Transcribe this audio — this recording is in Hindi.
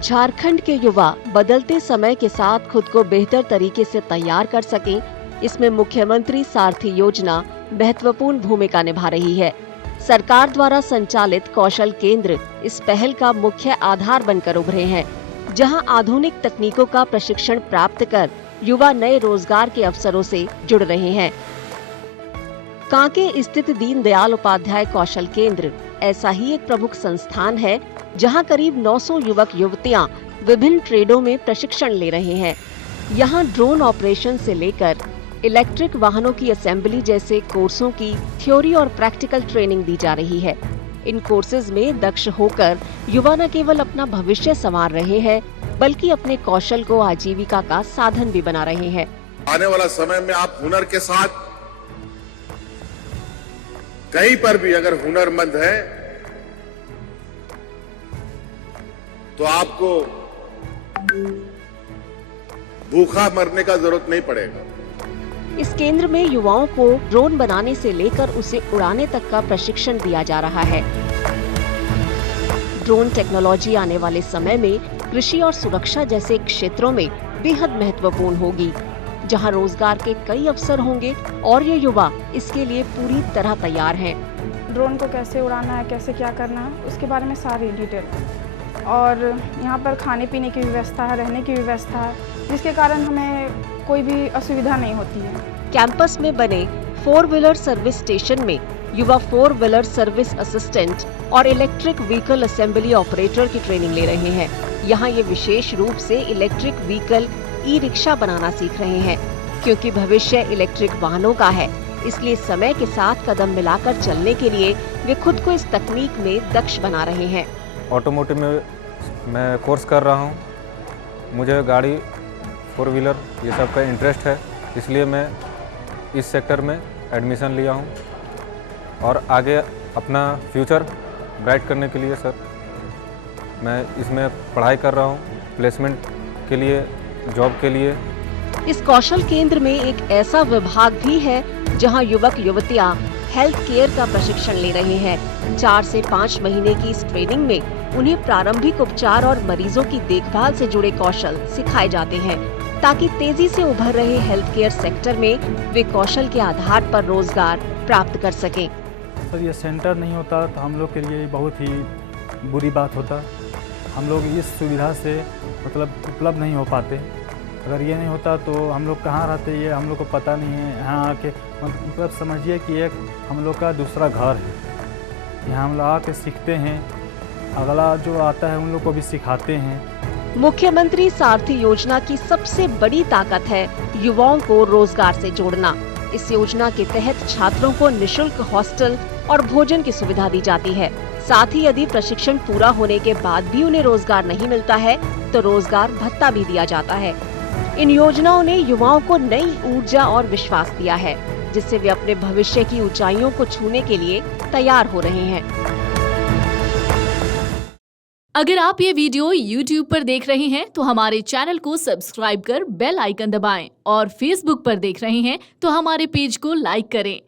झारखंड के युवा बदलते समय के साथ खुद को बेहतर तरीके से तैयार कर सकें, इसमें मुख्यमंत्री सारथी योजना महत्वपूर्ण भूमिका निभा रही है। सरकार द्वारा संचालित कौशल केंद्र इस पहल का मुख्य आधार बनकर उभरे हैं, जहां आधुनिक तकनीकों का प्रशिक्षण प्राप्त कर युवा नए रोजगार के अवसरों से जुड़ रहे हैं। कांके स्थित दीनदयाल उपाध्याय कौशल केंद्र ऐसा ही एक प्रमुख संस्थान है, जहां करीब 900 युवक युवतियां विभिन्न ट्रेडों में प्रशिक्षण ले रहे हैं। यहां ड्रोन ऑपरेशन से लेकर इलेक्ट्रिक वाहनों की असेंबली जैसे कोर्सों की थ्योरी और प्रैक्टिकल ट्रेनिंग दी जा रही है। इन कोर्सेज में दक्ष होकर युवा न केवल अपना भविष्य संवार रहे हैं, बल्कि अपने कौशल को आजीविका का साधन भी बना रहे हैं। आने वाला समय में आप हुनर के साथ कहीं पर भी अगर हुनरमंद है तो आपको भूखा मरने का जरूरत नहीं पड़ेगा। इस केंद्र में युवाओं को ड्रोन बनाने से लेकर उसे उड़ाने तक का प्रशिक्षण दिया जा रहा है। ड्रोन टेक्नोलॉजी आने वाले समय में कृषि और सुरक्षा जैसे क्षेत्रों में बेहद महत्वपूर्ण होगी, जहां रोजगार के कई अवसर होंगे और ये युवा इसके लिए पूरी तरह तैयार हैं। ड्रोन को कैसे उड़ाना है, कैसे क्या करना है, उसके बारे में सारी डिटेल, और यहाँ पर खाने पीने की व्यवस्था है, रहने की व्यवस्था है, जिसके कारण हमें कोई भी असुविधा नहीं होती है। कैंपस में बने 4 व्हीलर सर्विस स्टेशन में युवा 4 व्हीलर सर्विस असिस्टेंट और इलेक्ट्रिक व्हीकल असेंबली ऑपरेटर की ट्रेनिंग ले रहे हैं। यहाँ ये विशेष रूप से इलेक्ट्रिक व्हीकल ई-रिक्शा बनाना सीख रहे हैं, क्योंकि भविष्य इलेक्ट्रिक वाहनों का है। इसलिए समय के साथ कदम मिलाकर चलने के लिए वे खुद को इस तकनीक में दक्ष बना रहे हैं। ऑटोमोटिव में मैं कोर्स कर रहा हूँ। मुझे गाड़ी 4 व्हीलर ये सब का इंटरेस्ट है, इसलिए मैं इस सेक्टर में एडमिशन लिया हूँ और आगे अपना फ्यूचर ब्राइट करने के लिए सर मैं इसमें पढ़ाई कर रहा हूँ, प्लेसमेंट के लिए, जॉब के लिए। इस कौशल केंद्र में एक ऐसा विभाग भी है जहां युवक युवतियां हेल्थ केयर का प्रशिक्षण ले रहे हैं। 4 से 5 महीने की इस ट्रेनिंग में उन्हें प्रारंभिक उपचार और मरीजों की देखभाल से जुड़े कौशल सिखाए जाते हैं, ताकि तेजी से उभर रहे हेल्थ केयर सेक्टर में वे कौशल के आधार पर रोजगार प्राप्त कर सकें। सर ये सेंटर नहीं होता तो हम लोग के लिए बहुत ही बुरी बात होता। हम लोग इस सुविधा से मतलब उपलब्ध नहीं हो पाते। अगर ये नहीं होता तो हम लोग कहाँ रहते ये हम लोग को पता नहीं है। यहाँ आके मतलब समझिए कि एक हम लोग का दूसरा घर है। यहाँ हम लोग आके सीखते हैं, अगला जो आता है उन लोग को भी सिखाते हैं। मुख्यमंत्री सारथी योजना की सबसे बड़ी ताकत है युवाओं को रोजगार से जोड़ना। इस योजना के तहत छात्रों को निशुल्क हॉस्टल और भोजन की सुविधा दी जाती है। साथ ही यदि प्रशिक्षण पूरा होने के बाद भी उन्हें रोजगार नहीं मिलता है तो रोजगार भत्ता भी दिया जाता है। इन योजनाओं ने युवाओं को नई ऊर्जा और विश्वास दिया है, जिससे वे अपने भविष्य की ऊंचाइयों को छूने के लिए तैयार हो रहे हैं। अगर आप ये वीडियो YouTube पर देख रहे हैं तो हमारे चैनल को सब्सक्राइब कर बेल आइकन दबाएं, और Facebook पर देख रहे हैं तो हमारे पेज को लाइक करें।